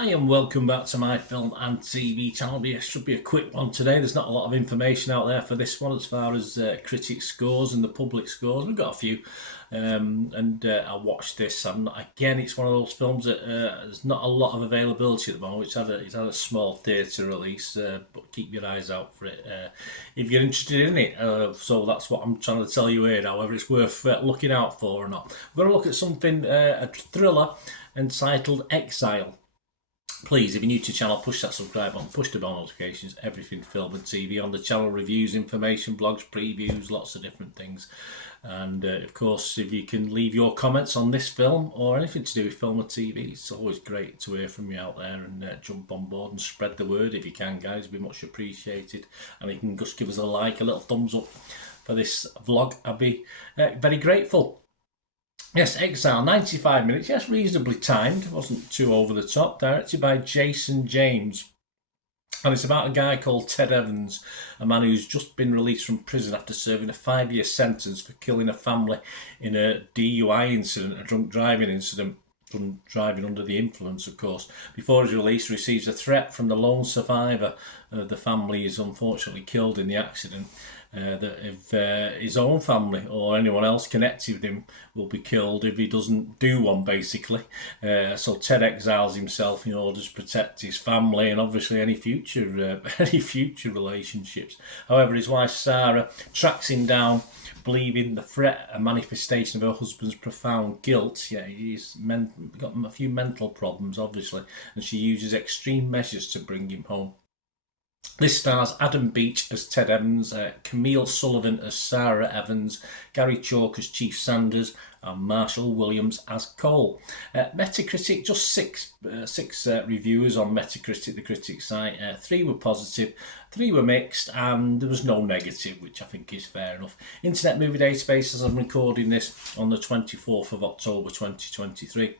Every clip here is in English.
Hi and welcome back to my film and TV channel. It should be a quick one today. There's not a lot of information out there for this one as far as critic scores and the public scores. We've got a few I watched this. Again, it's one of those films that there's not a lot of availability at the moment. It's had a small theatre release, but keep your eyes out for it if you're interested in it. So that's what I'm trying to tell you here now, whether it's worth looking out for or not. We're going to look at something, a thriller entitled Exile. Please, if you're new to the channel, push that subscribe button, push the bell notifications, everything film and TV on the channel, reviews, information, blogs, previews, lots of different things. And of course, if you can leave your comments on this film or anything to do with film or TV, it's always great to hear from you out there, and jump on board and spread the word if you can, guys. It'd be much appreciated. And you can just give us a like, a little thumbs up for this vlog. I'd be very grateful. Yes, Exile, 95 minutes, yes, reasonably timed, wasn't too over the top, directed by Jason James. And it's about a guy called Ted Evans, a man who's just been released from prison after serving a 5-year sentence for killing a family in a DUI incident, a drunk driving incident, driving under the influence, of course. Before his release, he receives a threat from the lone survivor. The family is unfortunately killed in the accident. That if his own family or anyone else connected with him will be killed if he doesn't do one, basically. So Ted exiles himself in order to protect his family and obviously any future relationships. However, his wife Sarah tracks him down, believing the threat a manifestation of her husband's profound guilt. Yeah, he's got a few mental problems, obviously, and she uses extreme measures to bring him home. This stars Adam Beach as Ted Evans, Camille Sullivan as Sarah Evans, Gary Chalk as Chief Sanders, and Marshall Williams as Cole. Metacritic, just six reviewers on Metacritic, the critic site. 3 were positive, 3 were mixed, and there was no negative, which I think is fair enough. Internet Movie Database, as I'm recording this on the 24th of October 2023.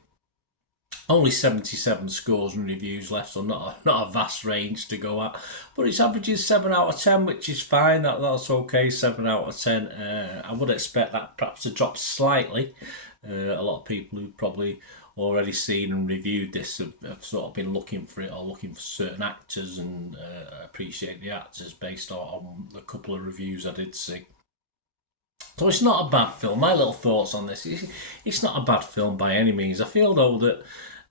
Only 77 scores and reviews left, so not a vast range to go at. But its average is 7 out of 10, which is fine. That's okay, 7 out of 10. I would expect that perhaps to drop slightly. A lot of people who've probably already seen and reviewed this have sort of been looking for it, or looking for certain actors, and appreciate the actors based on the couple of reviews I did see. So it's not a bad film. My little thoughts on this: it's not a bad film by any means. I feel though that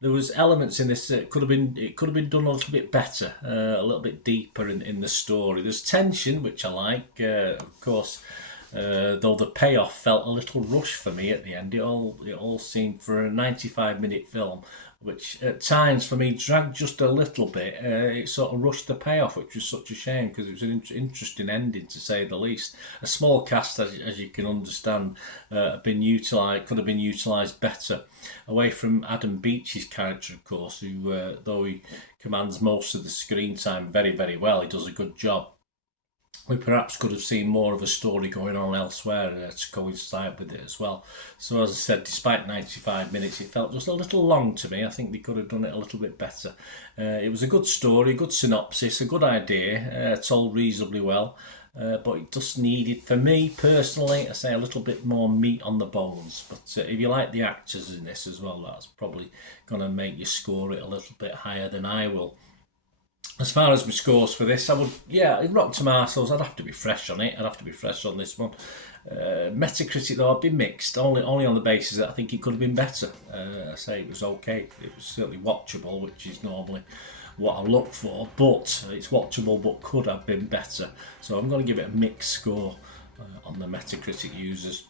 there was elements in this that could have been done a little bit better, a little bit deeper in the story. There's tension, which I like, of course. Though the payoff felt a little rushed for me at the end. It all seemed, for a 95-minute film, which at times for me dragged just a little bit. It sort of rushed the payoff, which was such a shame, because it was an interesting ending, to say the least. A small cast, as you can understand, could have been utilised better, away from Adam Beach's character, of course, who, though he commands most of the screen time very, very well, he does a good job. We perhaps could have seen more of a story going on elsewhere to coincide with it as well. So as I said, despite 95 minutes, it felt just a little long to me. I think they could have done it a little bit better. It was a good story, a good synopsis, a good idea, told reasonably well. But it just needed, for me personally, I say, a little bit more meat on the bones. But if you like the actors in this as well, that's probably going to make you score it a little bit higher than I will. As far as my scores for this, Rotten Tomatoes, I'd have to be fresh on it. I'd have to be fresh on this one. Metacritic, though, I'd be mixed, only on the basis that I think it could have been better. I say it was okay. It was certainly watchable, which is normally what I look for, but it's watchable but could have been better. So I'm going to give it a mixed score on the Metacritic users.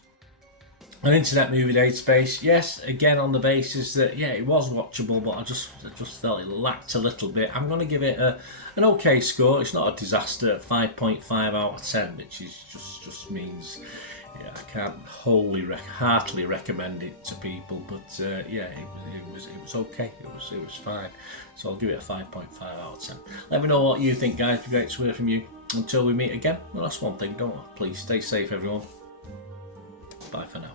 An Internet Movie Database, yes, again on the basis that, yeah, it was watchable, but I just felt it lacked a little bit. I'm going to give it an okay score. It's not a disaster, 5.5 out of 10, which is just means, yeah, I can't heartily recommend it to people, but yeah, it was okay. It was fine. So I'll give it a 5.5 out of 10. Let me know what you think, guys. It'd be great to hear from you. Until we meet again, well, that's one thing, don't I? Please stay safe, everyone. Bye for now.